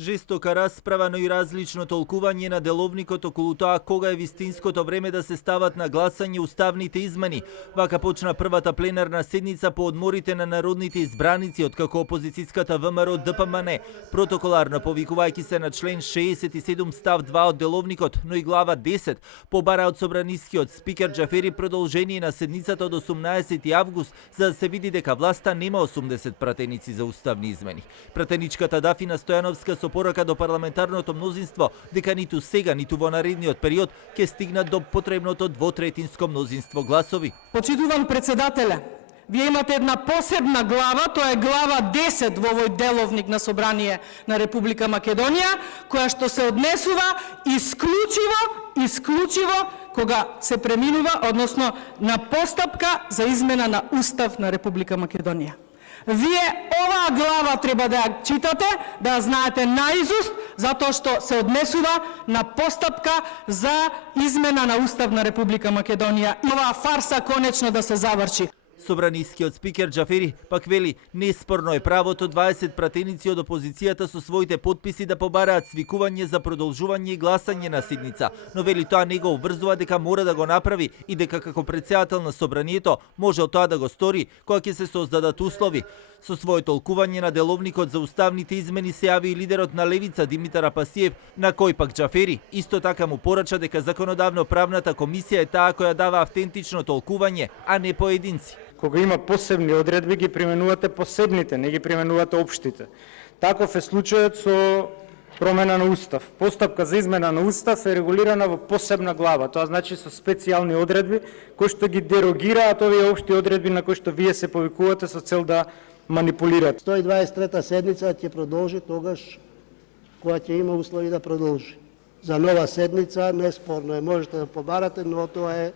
Жестока расправа, но и различно толкување на деловникот околу тоа кога е вистинското време да се стават на гласање уставните измени. Вака почна првата пленарна седница по одморите на народните избраници, откако опозицијската ВМРО ДПМН протоколарно повикувајќи се на член 67 став 2 од деловникот, но и глава 10, побара од собранискиот спикер Џафери продолжение на седницата од 18 август, за да се види дека власта нема 80 пратеници за уставни измени. Пратеничката Дафина Стојановска со порака до парламентарното мнозинство дека ниту сега, ниту во наредниот период ќе стигнат до потребното двотретинско мнозинство гласови. Почитуван председателе, вие имате една посебна глава, тоа е глава 10 во овој деловник на Собрание на Република Македонија, која што се однесува исклучиво кога се преминува, односно на постапка за измена на Устав на Република Македонија. Вие оваа глава треба да ја читате, да ја знаете наизуст, затоа што се однесува на постапка за измена на Устав на Република Македонија. И оваа фарса конечно да се заврши. Собранискиот спикер Џафери пак вели, неспорно е правото 20 пратеници од опозицијата со своите подписи да побараат свикување за продолжување и гласање на седница, но вели тоа не го обврзува дека мора да го направи и дека како претседател на собранието може од тоа да го стори кога ќе се создадат услови. Со свое толкување на деловникот за уставните измени се јави и лидерот на Левица Димитар Апасиев, на кој пак Џафери исто така му порача дека законодавно-правната комисија е таа која дава автентично толкување, а не поединци. Кога има посебни одредби, ги применувате посебните, не ги применувате општите. Таков е случајот со промена на Устав. Постапка за измена на Устав е регулирана во посебна глава. Тоа значи со специјални одредби кои што ги дерогираат овие општи одредби на кои што вие се повикувате со цел да манипулират. 123-та седница ќе продолжи тогаш кога ќе има услови да продолжи. За нова седница неспорно е, можете да побарате, но тоа е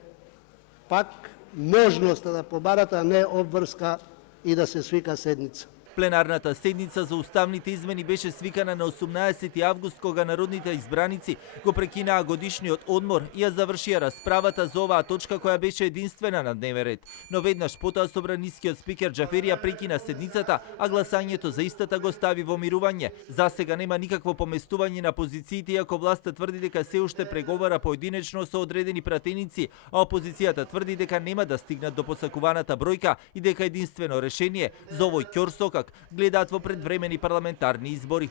пак можноста да побарате, а не обврска и да се свика седница. Пленарната седница за уставните измени беше свикана на 18 август, кога народните избраници го прекинаа годишниот одмор и ја завршија расправата за оваа точка која беше единствена на дневен ред. Но веднаш потоа собранискиот спикер Џафери ја прекина седницата, а гласањето за истата го стави во мирување. За сега нема никакво поместување на позициите, иако власта тврди дека се уште преговара поединечно со одредени пратеници, а опозицијата тврди дека нема да стигнат до посакуваната бројка и дека единствено решение за овој ќорсокак гледаат во предвремени парламентарни избори.